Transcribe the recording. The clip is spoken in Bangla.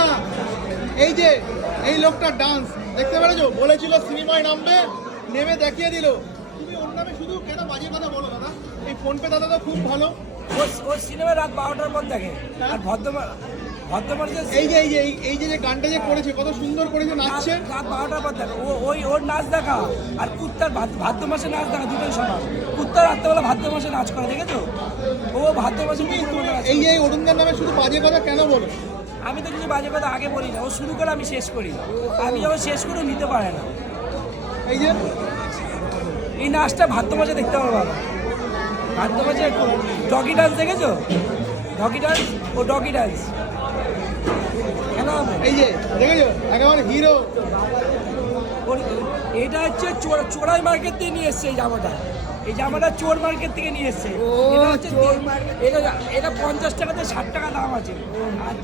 না, এই যে এই লোকটা ডান্স দেখতে পেরেছো, বলেছিল সিনেমায় নামবে, নেমে দেখিয়ে দিল। তুমি ওর নামে শুধু কেন বাজে কথা বলো দাদা? এই ফোনপে দাদা তো খুব ভালো। ওর সিনেমা রাত 12টার পর দেখে। আর ভদ্রমানুষের এই যে গানটা যে করেছে, কত সুন্দর করেছে, নাচছে। রাত 12টার পর দেখে। ওর নাচ দেখা আর কুত্তার ভাদ্র মাসে নাচ দেখা দুটোই সমান। কুত্তার রাত্রেবেলা ভাদ্র মাসে নাচ করে, দেখেছো? ও ভাদ্র মাসে এই যে অরুণদার নামে শুধু বাজে কথা কেন বলো? আমি তো কিছু বাজে কথা আগে বলি না, ও শুরু করে আমি শেষ করি। আমি যখন শেষ করে নিতে পারে না। এই যে এই নাচটা ভাদ্র মাসে দেখতে পারো ভালো। ভাদ্র মাসে ডগি ডান্স দেখেছো? ডগি ডান্স, ও ডগি ডান্স কেন হবে? এই যে দেখেছো, একেবারে হিরো। এটা হচ্ছে চোরাই মার্কেট থেকে নিয়ে এসছে এই জামাটা চোর মার্কেট থেকে নিয়ে এসছে। এটা 50 টাকাতে 60 টাকা দাম আছে। আর